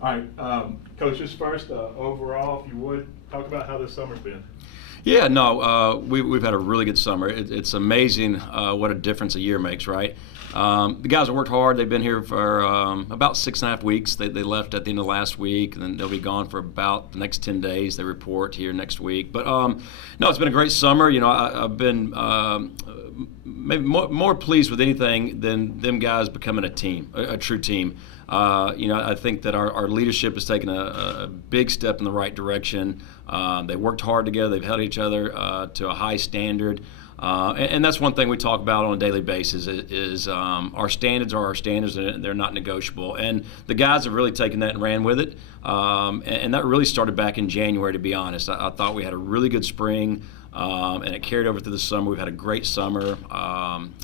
All right, coaches first, overall, if you would, talk about how this summer's been. Yeah, no, we've had a really good summer. It's amazing what a difference a year makes, right? The guys have worked hard. They've been here for about 6.5 weeks. They left at the end of last week, and then they'll be gone for about the next 10 days. They report here next week. But no, it's been a great summer. You know, I've been maybe more pleased with anything than them guys becoming a team, a true team. You know, I think that our leadership has taken a big step in the right direction. They worked hard together. They've held each other to a high standard. And that's one thing we talk about on a daily basis is our standards are our standards, and they're not negotiable. And the guys have really taken that and ran with it. And that really started back in January, to be honest. I thought we had a really good spring, and it carried over through the summer. We've had a great summer.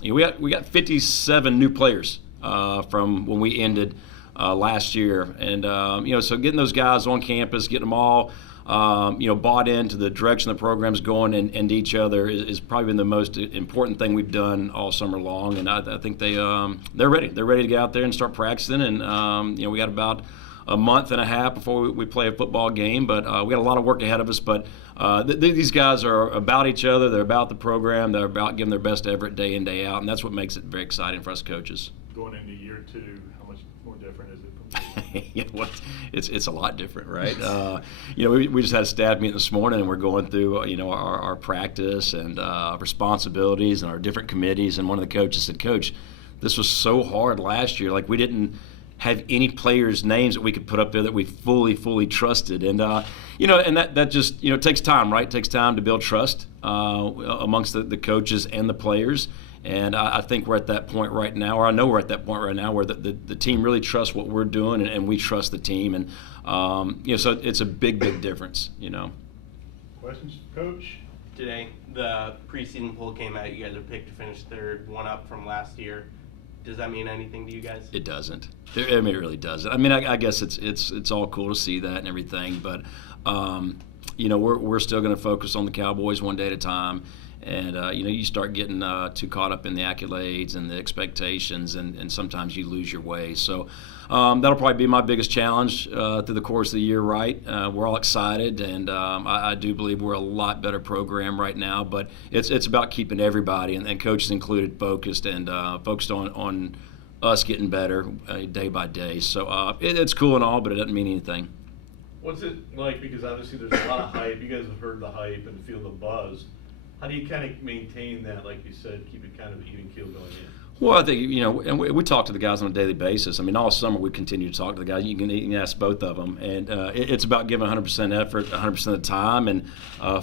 You know, we got 57 new players from when we ended last year. And, you know, so getting those guys on campus, getting them all you know, bought into the direction the program's going and to each other is probably been the most important thing we've done all summer long. And I think they're ready. They're ready to get out there and start practicing. And you know, we got about a month and a half before we play a football game, but we got a lot of work ahead of us. But these guys are about each other. They're about the program. They're about giving their best effort day in, day out, and that's what makes it very exciting for us coaches. Going into year 2, how much more different is it? You know, it's a lot different, right? You know, we just had a staff meeting this morning, and we're going through you know our practice and responsibilities and our different committees. And one of the coaches said, "Coach, this was so hard last year. Like we didn't have any players' names that we could put up there that we fully trusted." And you know, and that just you know takes time, right? It takes time to build trust amongst the coaches and the players. And I think we're at that point right now, or I know we're at that point right now, where the team really trusts what we're doing, and we trust the team. And you know, so it's a big difference. You know. Questions, Coach? Today, the preseason poll came out. You guys are picked to finish third, one up from last year. Does that mean anything to you guys? It doesn't. I mean, it really doesn't. I mean, I guess it's all cool to see that and everything, but you know, we're still going to focus on the Cowboys one day at a time. And, you know, you start getting too caught up in the accolades and the expectations, and sometimes you lose your way. So that'll probably be my biggest challenge through the course of the year, right? We're all excited, and I do believe we're a lot better program right now. But it's about keeping everybody, and coaches included, focused and focused on us getting better day by day. So it's cool and all, but it doesn't mean anything. What's it like? Because obviously there's a lot of hype. You guys have heard the hype and feel the buzz. How do you kind of maintain that, like you said, keep it kind of even keel going in? Well, I think, you know, and we talk to the guys on a daily basis. I mean, all summer we continue to talk to the guys. You can ask both of them. And it's about giving 100% effort 100% of the time, and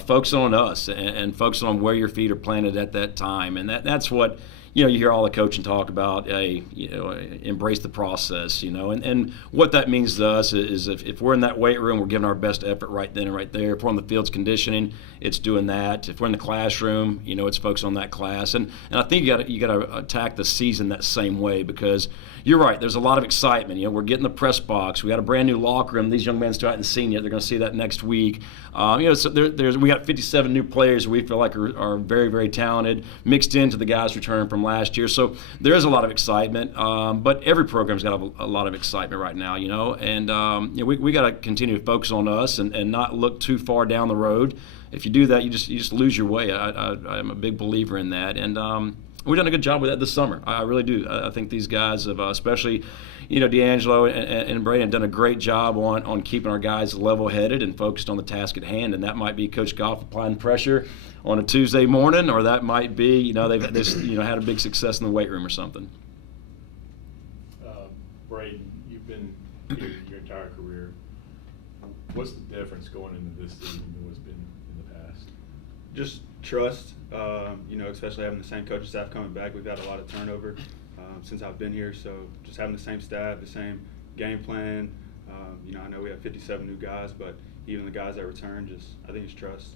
focusing on us and focusing on where your feet are planted at that time. And that's what, you know, you hear all the coaching talk about, you know, embrace the process, you know. And what that means to us is if we're in that weight room, we're giving our best effort right then and right there. If we're on the field's conditioning, it's doing that. If we're in the classroom, you know, it's focused on that class. And I think you got to attack the season that same way, because you're right, there's a lot of excitement. You know, we're getting the press box. We got a brand new locker room. These young men still haven't seen yet. They're going to see that next week. You know, so we got 57 new players we feel like are very talented, mixed into the guys returning from last year. So there is a lot of excitement, but every program's got a lot of excitement right now, you know. And you know, we got to continue to focus on us and not look too far down the road. If you do that, you just lose your way. I'm a big believer in that, and we've done a good job with that this summer. I really do. I think these guys have, especially, you know, D'Angelo and Brayden, have done a great job on keeping our guys level-headed and focused on the task at hand. And that might be Coach Goff applying pressure on a Tuesday morning, or that might be, you know, they've you know, had a big success in the weight room or something. Brayden, you've been here your entire career. What's the difference going into this season than what's been in the past? Just trust, you know, especially having the same coaching staff coming back. We've had a lot of turnover since I've been here, so just having the same staff, the same game plan. You know, I know we have 57 new guys, but even the guys that return, I think it's trust.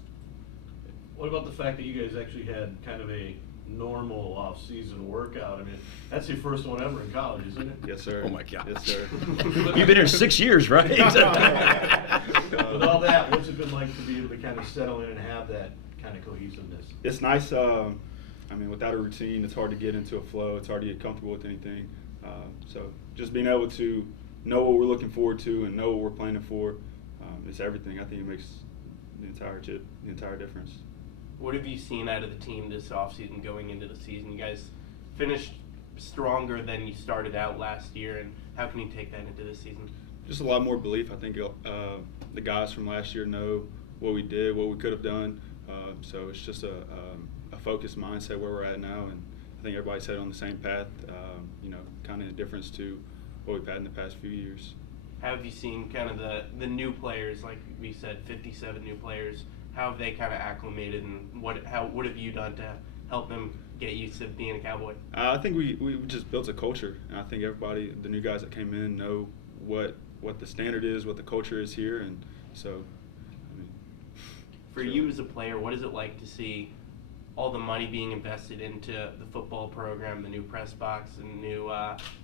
What about the fact that you guys actually had kind of a normal off-season workout? I mean, that's your first one ever in college, isn't it? Yes, sir. Oh my God. Yes, sir. You've been here 6 years, right? With all that, what's it been like to be able to kind of settle in and have that kind of cohesiveness? It's nice. I mean, without a routine, it's hard to get into a flow. It's hard to get comfortable with anything. So just being able to know what we're looking forward to and know what we're planning for. It's everything. I think it makes the entire difference. What have you seen out of the team this offseason going into the season? You guys finished stronger than you started out last year, and how can you take that into this season? Just a lot more belief. I think the guys from last year know what we did, what we could have done. So it's just a focused mindset where we're at now, and I think everybody's headed on the same path. Kind of a difference to what we've had in the past few years. How have you seen kind of the new players, like we said, 57 new players? How have they kind of acclimated, and what have you done to help them get used to being a Cowboy? I think we just built a culture, and I think everybody, the new guys that came in, know what the standard is, what the culture is here, and so. For you as a player, what is it like to see all the money being invested into the football program, the new press box, and new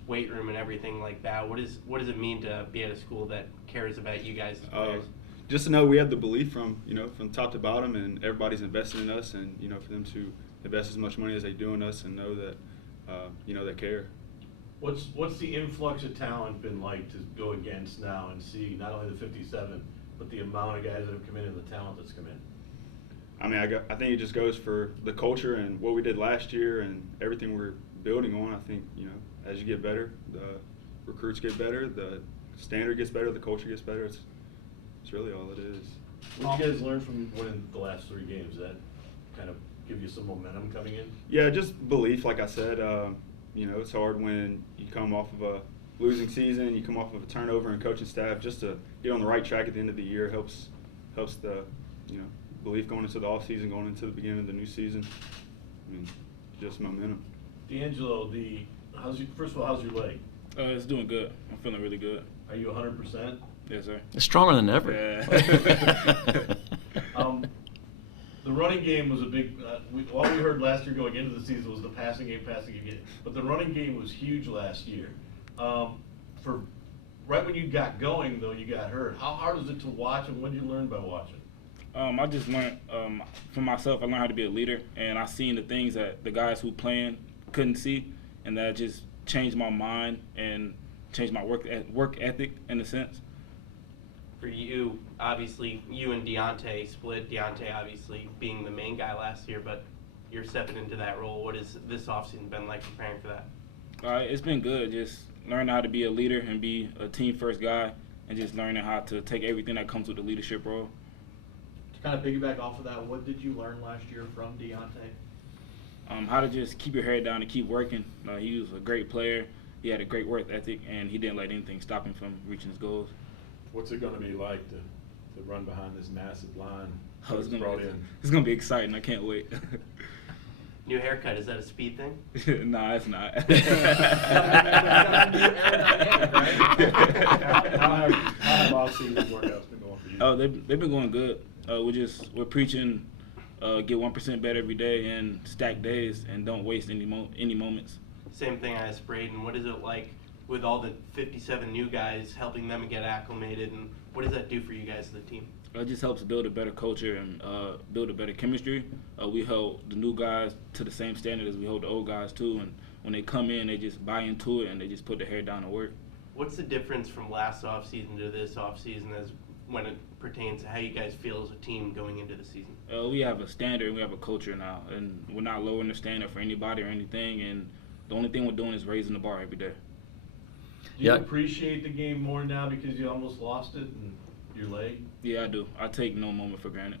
weight room, and everything like that? What does it mean to be at a school that cares about you guys as players? Just to know we have the belief from top to bottom, and everybody's invested in us, and for them to invest as much money as they do in us, and know that they care. What's the influx of talent been like to go against now and see not only the 57, but the amount of guys that have come in and the talent that's come in? I mean, I think it just goes for the culture and what we did last year and everything we're building on. I think, as you get better, the recruits get better, the standard gets better, the culture gets better. It's really all it is. What did you guys learn from winning the last 3 games? That kind of give you some momentum coming in? Yeah, just belief, like I said. It's hard when you come off of a losing season, you come off of a turnover and coaching staff. Just to get on the right track at the end of the year helps the, belief going into the off season, going into the beginning of the new season. I mean, just momentum. D'Angelo, first of all, how's your leg? It's doing good. I'm feeling really good. Are you 100%? Yes, sir. It's stronger than ever. Yeah. The running game was a big. All we heard last year going into the season was the passing game. But the running game was huge last year. For right when you got going, though, you got hurt. How hard was it to watch, and what did you learn by watching? I just learned for myself. I learned how to be a leader, and I seen the things that the guys who playing couldn't see, and that just changed my mind and changed my work ethic in a sense. For you, obviously, you and Deontay split. Deontay obviously being the main guy last year, but you're stepping into that role. What has this offseason been like preparing for that? It's been good. Just learning how to be a leader and be a team-first guy, and just learning how to take everything that comes with the leadership role. To kind of piggyback off of that, what did you learn last year from Deontay? How to just keep your head down and keep working. He was a great player. He had a great work ethic, and he didn't let anything stop him from reaching his goals. What's it going to be like to run behind this massive line? Oh, it's gonna be exciting. I can't wait. New haircut, is that a speed thing? Nah, it's not. How have off-season workouts been going for you? Oh, they've been going good. We're preaching get 1% better every day and stack days and don't waste any moments. Same thing I asked Brayden. What is it like with all the 57 new guys, helping them get acclimated, and what does that do for you guys as a team? It just helps build a better culture and build a better chemistry. We hold the new guys to the same standard as we hold the old guys too, and when they come in, they just buy into it and they just put their head down and work. What's the difference from last offseason to this offseason as when it pertains to how you guys feel as a team going into the season? We have a standard and we have a culture now, and we're not lowering the standard for anybody or anything, and the only thing we're doing is raising the bar every day. Do you appreciate the game more now because you almost lost it and your leg? Yeah, I do. I take no moment for granted.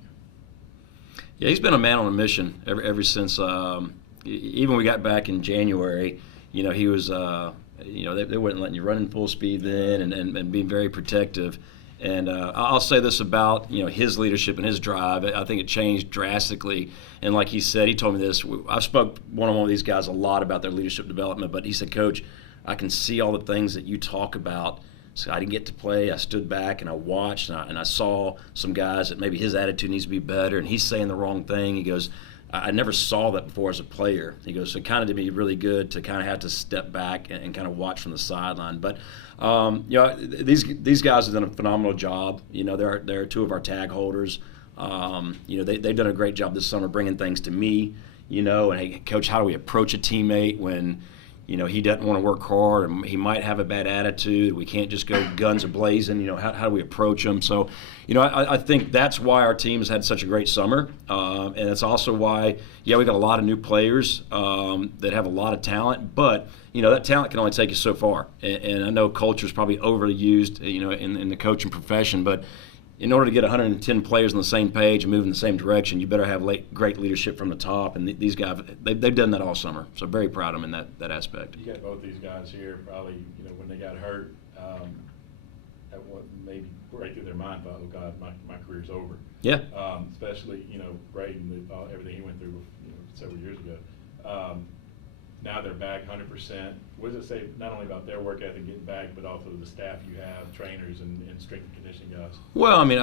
Yeah, he's been a man on a mission ever since. Even when we got back in January, he was. They wouldn't let you run in full speed then, and being very protective. And I'll say this about his leadership and his drive. I think it changed drastically. And like he said, he told me this. I've spoke one-on-one with these guys a lot about their leadership development. But he said, Coach, I can see all the things that you talk about. So I didn't get to play. I stood back and I watched and I saw some guys that maybe his attitude needs to be better and he's saying the wrong thing. He goes, I never saw that before as a player. He goes, so it kind of did me really good to kind of have to step back and kind of watch from the sideline. But these guys have done a phenomenal job. They're 2 of our tag holders. They've done a great job this summer bringing things to me. And hey, Coach, how do we approach a teammate when he doesn't want to work hard, and he might have a bad attitude. We can't just go guns a-blazing. How do we approach him? So, I think that's why our team has had such a great summer, and it's also why, we got a lot of new players that have a lot of talent, but that talent can only take you so far. And I know culture is probably overly used, in the coaching profession, but in order to get 110 players on the same page and move in the same direction, you better have great leadership from the top. And these guys, they've done that all summer. So very proud of them in that aspect. You got both these guys here, probably, when they got hurt, at what maybe right through their mind thought, oh God, my career's over. Yeah. Especially, Brayden, with everything he went through, several years ago. Now they're back 100%. What does it say not only about their work ethic getting back, but also the staff you have, trainers and strength and conditioning guys? Well, I mean,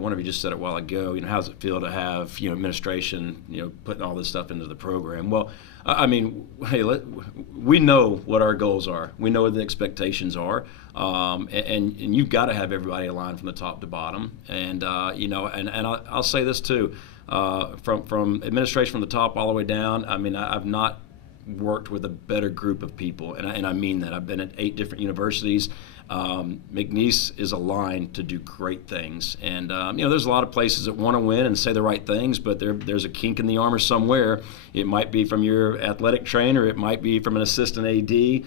one of you just said it a while ago. How does it feel to have administration, putting all this stuff into the program? Well, I mean, hey, we know what our goals are. We know what the expectations are, and you've got to have everybody aligned from the top to bottom. And I'll say this too, from administration from the top all the way down. I mean, I've not worked with a better group of people, and I mean that. I've been at 8 different universities. McNeese is aligned to do great things, and there's a lot of places that want to win and say the right things, but there's a kink in the armor somewhere. It might be from your athletic trainer, it might be from an assistant AD.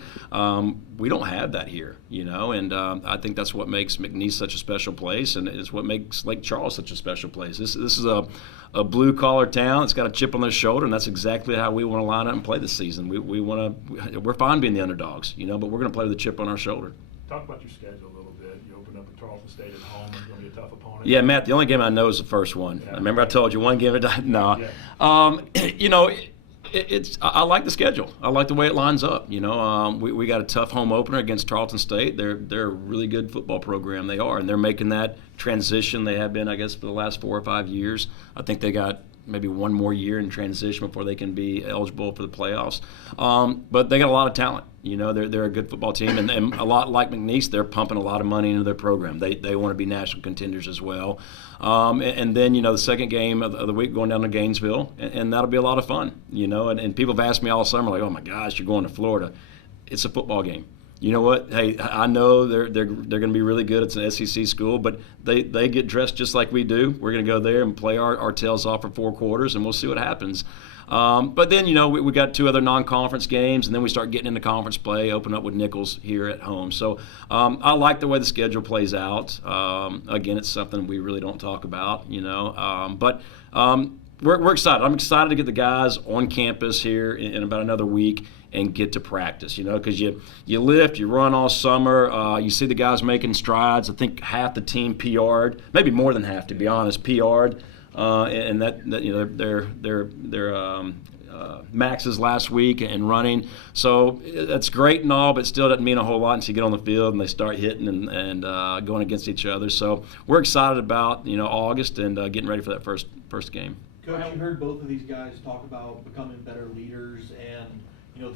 We don't have that here, and I think that's what makes McNeese such a special place, and it's what makes Lake Charles such a special place. This is a blue-collar town. It's got a chip on their shoulder, and that's exactly how we want to line up and play this season. We're fine being the underdogs, but we're going to play with a chip on our shoulder. Talk about your schedule a little bit. You open up at Tarleton State at home. It's going to be a tough opponent. Yeah, Matt, the only game I know is the first one. Yeah. Remember I told you one game at a time? No. Yeah. I like the schedule. I like the way it lines up. We got a tough home opener against Tarleton State. They're a really good football program. They are, and they're making that transition. They have been, I guess, for the last 4 or 5 years. I think they got maybe one more year in transition before they can be eligible for the playoffs. But they got a lot of talent. They're a good football team, and a lot like McNeese, they're pumping a lot of money into their program. They want to be national contenders as well. And then, the second game of the week going down to Gainesville, and that'll be a lot of fun, And people have asked me all summer, like, oh, my gosh, you're going to Florida. It's a football game. You know what? Hey, I know they're going to be really good. It's an SEC school, but they get dressed just like we do. We're going to go there and play our tails off for 4 quarters, and we'll see what happens. But then, we got 2 other non-conference games, and then we start getting into conference play, open up with Nichols here at home. So I like the way the schedule plays out. Again, it's something we really don't talk about, But we're excited. I'm excited to get the guys on campus here in about another week and get to practice, because you lift, you run all summer. You see the guys making strides. I think half the team PR'd, maybe more than half, to be honest, PR'd. And that their maxes last week and running. So that's great and all, but still doesn't mean a whole lot until you get on the field and they start hitting and going against each other. So we're excited about August and getting ready for that first game. Coach, you heard both of these guys talk about becoming better leaders and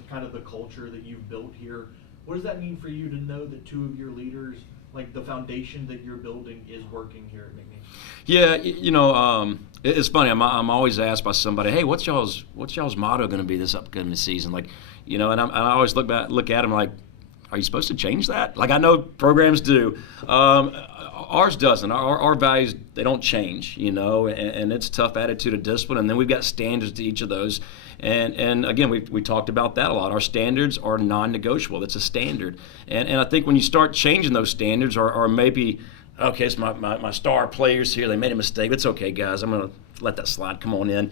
kind of the culture that you've built here. What does that mean for you to know that 2 of your leaders, like the foundation that you're building, is working here at McNeese? Yeah, it's funny. I'm always asked by somebody, hey, what's y'all's motto going to be this upcoming season? Like, and I always look at them like, are you supposed to change that? Like, I know programs do. Ours doesn't. Our values, they don't change, and it's tough attitude of discipline. And then we've got standards to each of those. And again, we talked about that a lot. Our standards are non-negotiable. That's a standard. And I think when you start changing those standards or maybe, okay, it's my star players here. They made a mistake. It's okay, guys. I'm going to let that slide. Come on in.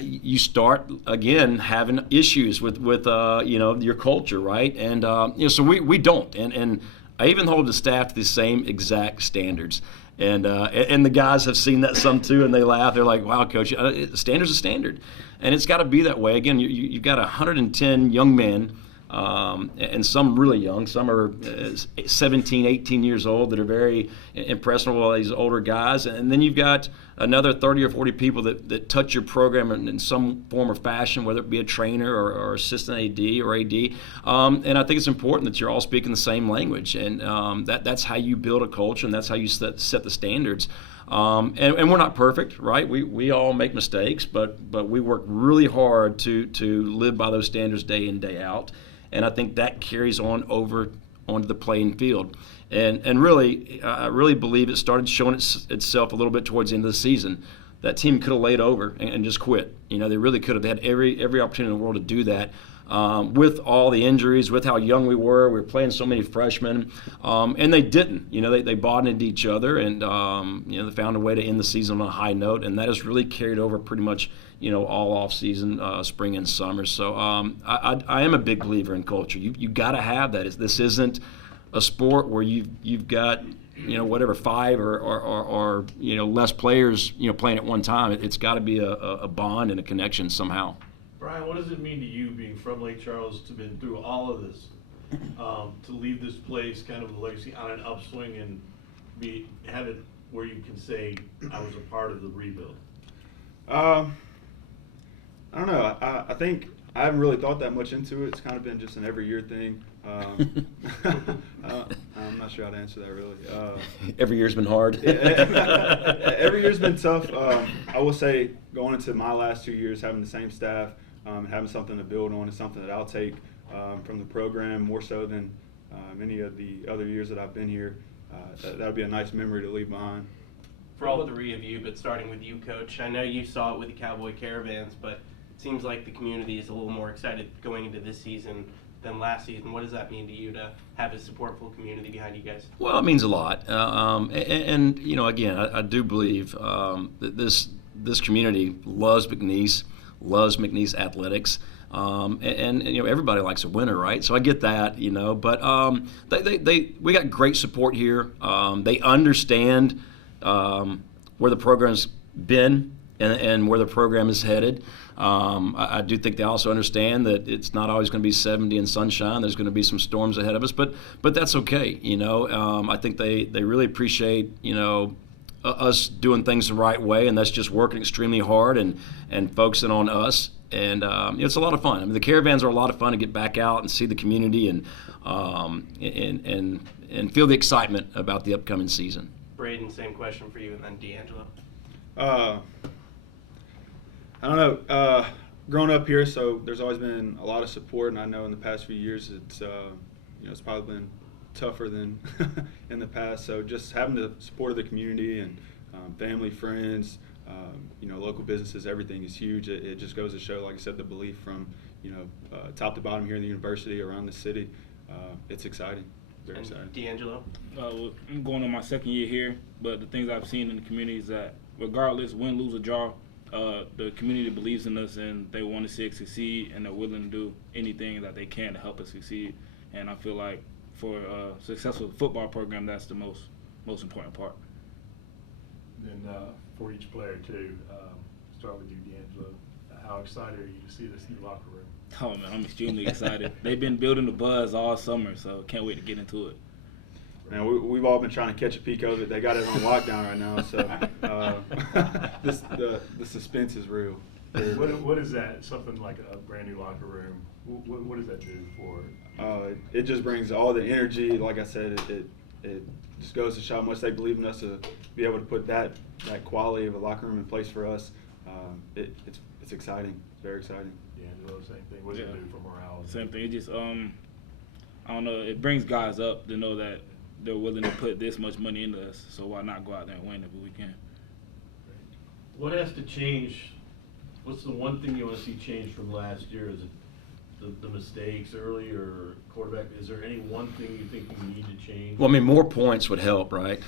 You start, again, having issues with your culture, right? And, so we don't. And I even hold the staff to the same exact standards. And the guys have seen that some too, and they laugh. They're like, wow, Coach, standard's a standard. And it's got to be that way. Again, you've got 110 young men, and some really young. Some are 17, 18 years old that are very impressionable by these older guys. And then you've got another 30 or 40 people that touch your program in some form or fashion, whether it be a trainer or assistant AD or AD. And I think it's important that you're all speaking the same language. And that's how you build a culture, and that's how you set the standards. And we're not perfect, right? We all make mistakes, but we work really hard to live by those standards day in, day out. And I think that carries on over onto the playing field. And really, I really believe it started showing itself a little bit towards the end of the season. That team could have laid over and just quit. You know, they really could have. They had every opportunity in the world to do that. With all the injuries, with how young we were playing so many freshmen, and they didn't. You know, they bought into each other, and you know, they found a way to end the season on a high note, and that has really carried over pretty much, you know, all off season, spring and summer. So I am a big believer in culture. You got to have that. This isn't a sport where you've got, you know, whatever, 5 or you know, less players, you know, playing at one time. It's got to be a bond and a connection somehow. Brian, what does it mean to you, being from Lake Charles, to been through all of this, to leave this place, kind of the legacy on an upswing, and have it where you can say, I was a part of the rebuild? I don't know. I think I haven't really thought that much into it. It's kind of been just an every year thing. I'm not sure how to answer that really. Every year's been hard. Every year's been tough. I will say, going into my last 2 years, having the same staff, having something to build on is something that I'll take from the program more so than many of the other years that I've been here. That would be a nice memory to leave behind. For all 3 of you, but starting with you, Coach, I know you saw it with the Cowboy Caravans, but it seems like the community is a little more excited going into this season than last season. What does that mean to you to have a supportful community behind you guys? Well, it means a lot, and you know, again, I do believe that this community loves McNeese athletics, and you know, everybody likes a winner, right? So I get that, you know, but we got great support here. They understand where the program's been and where the program is headed. I do think they also understand that it's not always going to be 70 and sunshine. There's going to be some storms ahead of us, but that's okay. You know, I think they really appreciate, you know, us doing things the right way, and that's just working extremely hard and focusing on us. And it's a lot of fun. I mean, the Caravans are a lot of fun to get back out and see the community and feel the excitement about the upcoming season. Brayden, same question for you, and then D'Angelo. I don't know. Growing up here, so there's always been a lot of support, and I know in the past few years it's you know, it's probably been tougher than in the past. So just having the support of the community and family, friends, you know, local businesses, everything is huge. It just goes to show, like I said, the belief from, you know, top to bottom here in the university, around the city. It's exciting, very And exciting. D'Angelo? Well, I'm going on my 2nd year here, but the things I've seen in the community is that regardless, win, lose, or draw, the community believes in us and they want to see us succeed, and they're willing to do anything that they can to help us succeed. And I feel like for a successful football program, that's the most important part. And for each player too, start with you, D'Angelo. How excited are you to see this new locker room? Oh man, I'm extremely excited. They've been building the buzz all summer, so can't wait to get into it. Man, we've all been trying to catch a peek of it. They got it on lockdown right now, so the suspense is real. What is that? Something like a brand new locker room. What does that do for? It just brings all the energy. Like I said, it just goes to show how much they believe in us to be able to put that quality of a locker room in place for us. It's exciting. It's very exciting. D'Angelo, same thing. What does it do for morale? Same thing. It just I don't know. It brings guys up to know that they're willing to put this much money into us. So why not go out there and win if we can? What has to change? What's the one thing you want to see change from last year? Is it the mistakes early, or quarterback? Is there any one thing you think we need to change? Well, I mean, more points would help, right?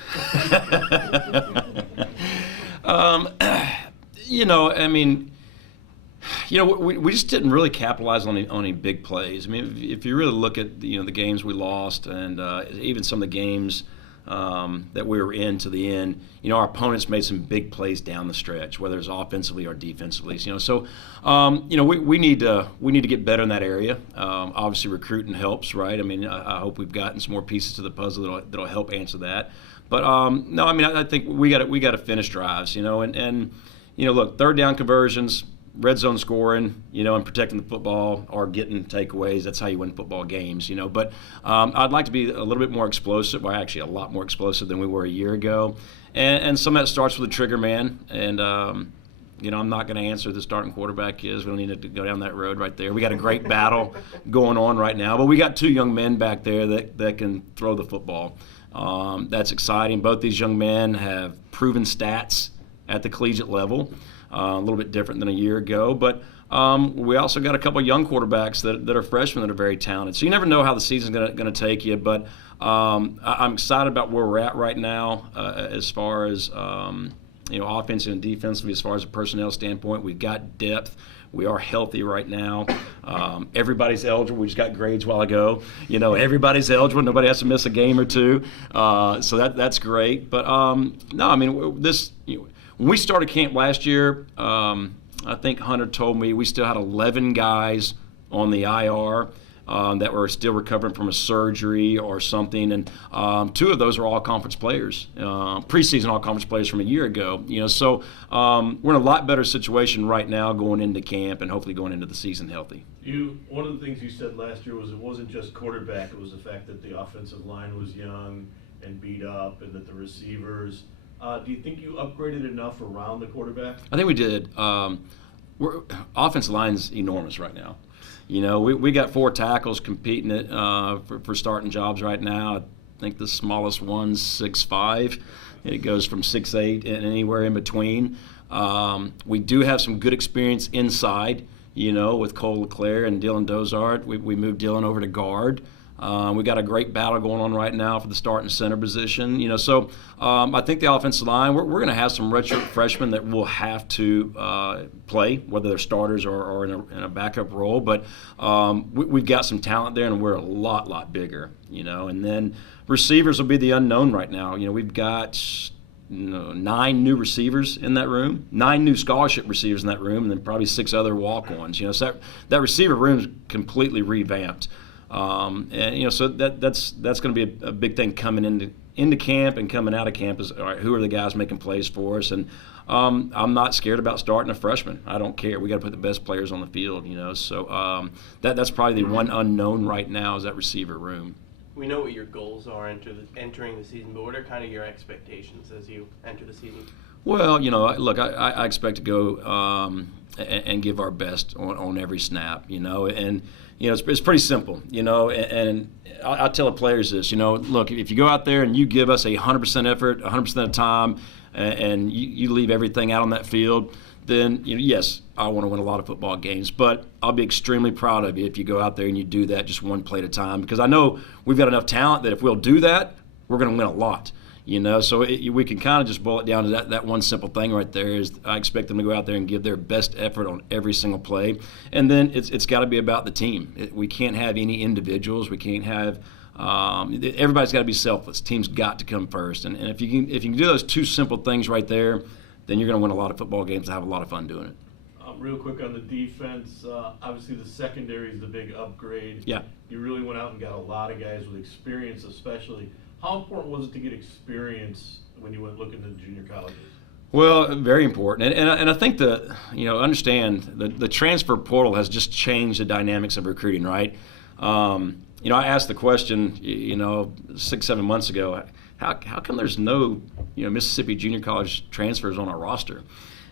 You know, I mean, you know, we just didn't really capitalize on any big plays. I mean, if you really look at the games we lost, and even some of the games that we were in to the end, you know, our opponents made some big plays down the stretch, whether it's offensively or defensively. You know, so you know, we need to get better in that area. Obviously, recruiting helps, right? I mean, I hope we've gotten some more pieces to the puzzle that'll help answer that. But no, I mean, I think we got to finish drives, you know, and you know, look, 3rd down conversions, red zone scoring, and protecting the football or getting takeaways. That's how you win football games, But I'd like to be a little bit more explosive, well, actually a lot more explosive than we were a year ago. And some of that starts with the trigger man. And, I'm not going to answer who the starting quarterback is. We don't need to go down that road right there. We got a great battle going on right now. But we got 2 young men back there that can throw the football. That's exciting. Both these young men have proven stats at the collegiate level. A little bit different than a year ago, but we also got a couple of young quarterbacks that are freshmen that are very talented. So you never know how the season's going to take you, but I'm excited about where we're at right now as far as offensively and defensively. As far as a personnel standpoint, we've got depth. We are healthy right now. Everybody's eligible. We just got grades a while ago. Everybody's eligible. Nobody has to miss a game or two. So that's great. But no, I mean this. When we started camp last year, I think Hunter told me we still had 11 guys on the IR that were still recovering from a surgery or something, and 2 of those are all-conference players, preseason all-conference players from a year ago. So we're in a lot better situation right now going into camp and hopefully going into the season healthy. One of the things you said last year was it wasn't just quarterback; it was the fact that the offensive line was young and beat up, and that the receivers. Do you think you upgraded enough around the quarterback? I think we did. Offensive line's enormous right now. We got 4 tackles competing it for starting jobs right now. I think the smallest one's 6'5". It goes from 6'8" and anywhere in between. We do have some good experience inside, with Cole LeClaire and Dylan Dozart. We moved Dylan over to guard. We got a great battle going on right now for the starting center position. So I think the offensive line, we're going to have some redshirt freshmen that will have to play, whether they're starters or in a backup role. But we've got some talent there, and we're a lot bigger. And then receivers will be the unknown right now. We've got 9 new receivers in that room, 9 new scholarship receivers in that room, and then probably 6 other walk-ons. So that receiver room is completely revamped. So that's going to be a big thing coming into camp and coming out of camp is, all right, who are the guys making plays for us? And I'm not scared about starting a freshman. I don't care. We got to put the best players on the field, So that's probably the one unknown right now is that receiver room. We know what your goals are entering the season, but what are kind of your expectations as you enter the season? Well, look, I expect to go and give our best on every snap, and it's pretty simple, and I tell the players this, look, if you go out there and you give us 100% effort, 100% of the time, and you leave everything out on that field, then, yes, I want to win a lot of football games, but I'll be extremely proud of you if you go out there and you do that just one play at a time, because I know we've got enough talent that if we'll do that, we're going to win a lot. So we can kind of just boil it down to that one simple thing right there is I expect them to go out there and give their best effort on every single play. And then it's got to be about the team. We can't have any individuals. We can't have everybody's got to be selfless. Team's got to come first. And if you can do those 2 simple things right there, then you're going to win a lot of football games and have a lot of fun doing it. Real quick on the defense, obviously the secondary is the big upgrade. Yeah. You really went out and got a lot of guys with experience, especially. How important was it to get experience when you went looking at junior colleges? Well, very important, and I think understand the transfer portal has just changed the dynamics of recruiting, right? I asked the question, 6-7 months ago, how come there's no Mississippi junior college transfers on our roster?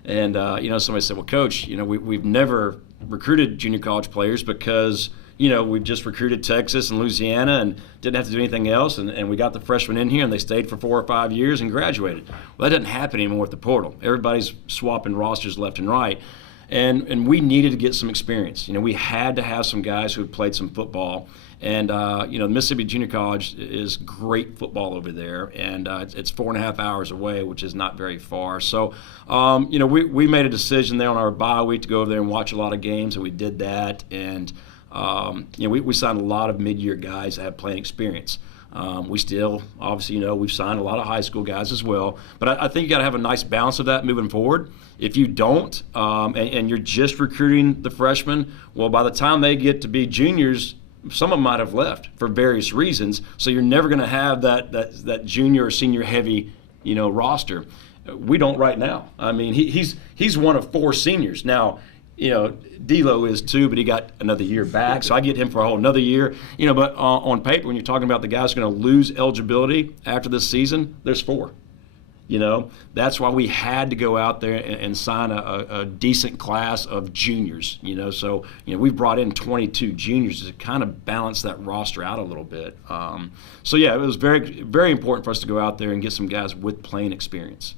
And somebody said, well, Coach, we've never recruited junior college players because we've just recruited Texas and Louisiana and didn't have to do anything else, and we got the freshmen in here and they stayed for 4 or 5 years and graduated. Well, that doesn't happen anymore with the portal. Everybody's swapping rosters left and right, and we needed to get some experience. We had to have some guys who had played some football, and Mississippi Junior College is great football over there, and it's 4.5 hours away, which is not very far. So, we made a decision there on our bye week to go over there and watch a lot of games, and we did that, and we signed a lot of mid-year guys that have playing experience. We still, obviously, we've signed a lot of high school guys as well. But I think you got to have a nice balance of that moving forward. If you don't, and you're just recruiting the freshmen, well, by the time they get to be juniors, some of them might have left for various reasons. So you're never going to have that junior or senior heavy, roster. We don't right now. I mean, he's one of 4 seniors now. you know, D'Lo is too, but he got another year back, so I get him for a whole another year. You know, but on paper, when you're talking about the guys going to lose eligibility after this season, there's 4. You know, that's why we had to go out there and sign a decent class of juniors. You know, so you know we've brought in 22 juniors to kind of balance that roster out a little bit. So yeah, it was very, very important for us to go out there and get some guys with playing experience.